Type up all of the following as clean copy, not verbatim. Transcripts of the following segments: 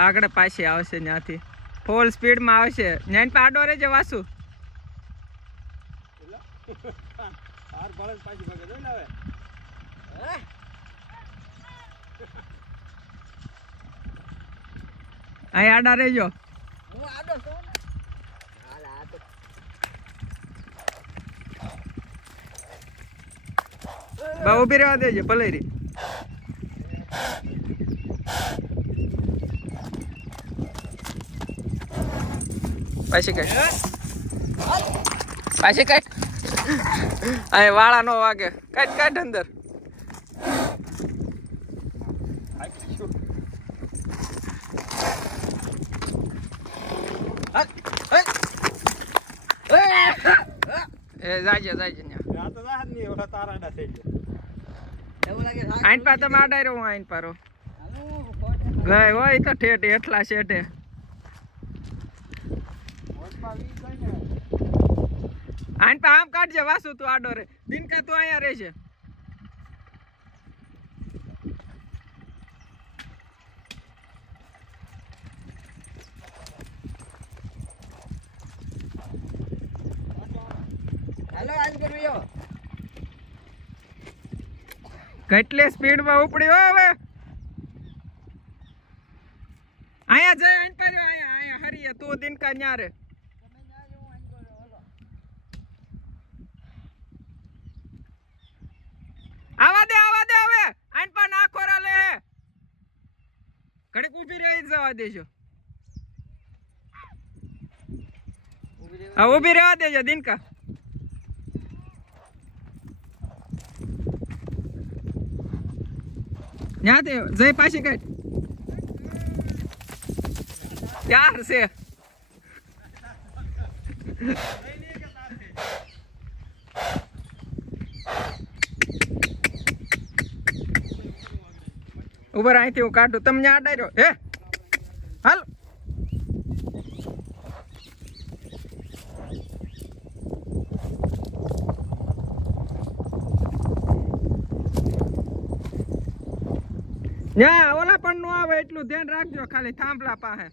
આગળ પાછી આવશે ત્યાંથી ફૂલ સ્પીડમાં આવશે ન્યાન પાડો રે જે વાસુ અહીં આડા રહેજો બા ઉભી રહેવા દેજો ભલે રી પાછી કઈ પાછી કઈ અહીં વાળા નો વાગે કાઢ કાઢ અંદર જાજે જાજે આઈન પા તમે આડાઈ રહો આઈન પારો ગઈ હોય તો ઠેઠ એટલા શેઠે આઈન પા આમ કાઢજે વાસુ તું આડો રે દિનકા તું અહીંયા રહેશે કેટલી સ્પીડ માં ઉપડી હો હવે આયા જય આઈન પાડ્યો આયા આયા હરીએ તું દિનકા ન્યા રે આવા દે હવે આઈન પા નાખો રા લે ઘડીક ઊભી રહી જવા દેજો હા ઊભી રહેવા દેજો દિનકા ન્યાથી જય પાછી કાઢ યાર છે ઉભર અહીંથી હું કાઢું તમને આડાઈ રહ્યો હે હાલ યા ઓલા પણ નો આવે એટલું ધ્યાન રાખજો ખાલી થાંભલા પાસે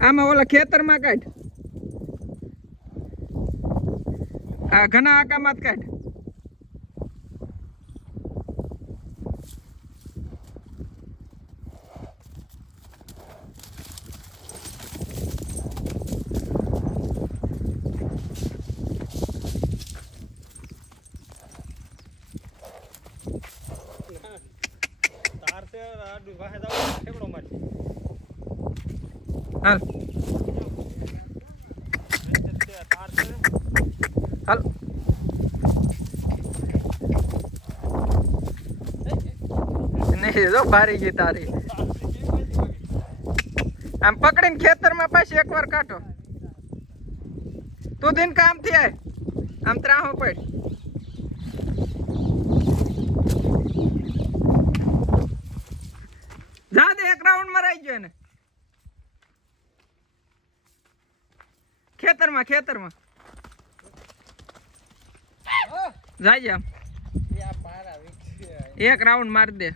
આમાં ઓલા ખેતરમાં કાઢ આ ઘણા આકામાં જ કાઢ હાલ હાલ નહીં જો ભારી ગઈ તારી આમ પકડીને ખેતરમાં પાછી એકવાર કાઢો તું દિન કામ થી આય આમ ત્રાહો પડ જા દે એક રાઉન્ડ માં રહી ગયો ને ખેતરમાં જાય આમ એક રાઉન્ડ માર દે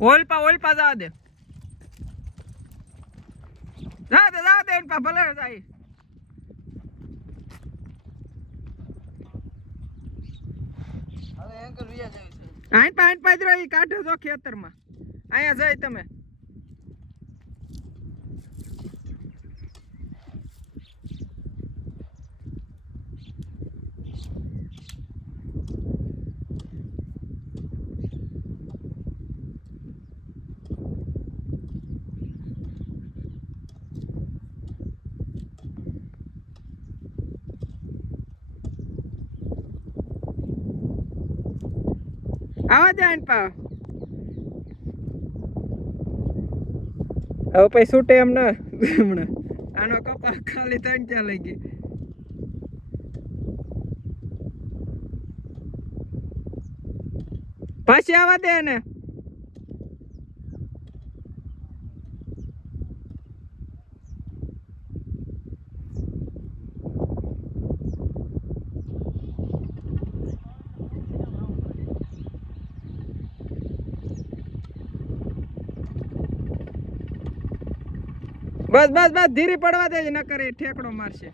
ઓલપા જા દે ભલે જાય આઈન પા કાઢો છો ખેતરમાં અહીંયા જાય તમે આવા દે આઈન પા હવે પછી છૂટે એમ ના હમણાં આનો કપા ખાલી 3-4 લઈ ગઈ પાછી આવા દે ને બસ બસ બસ ધીરી પડવા દેજે ન કરે ઠેકડો મારશે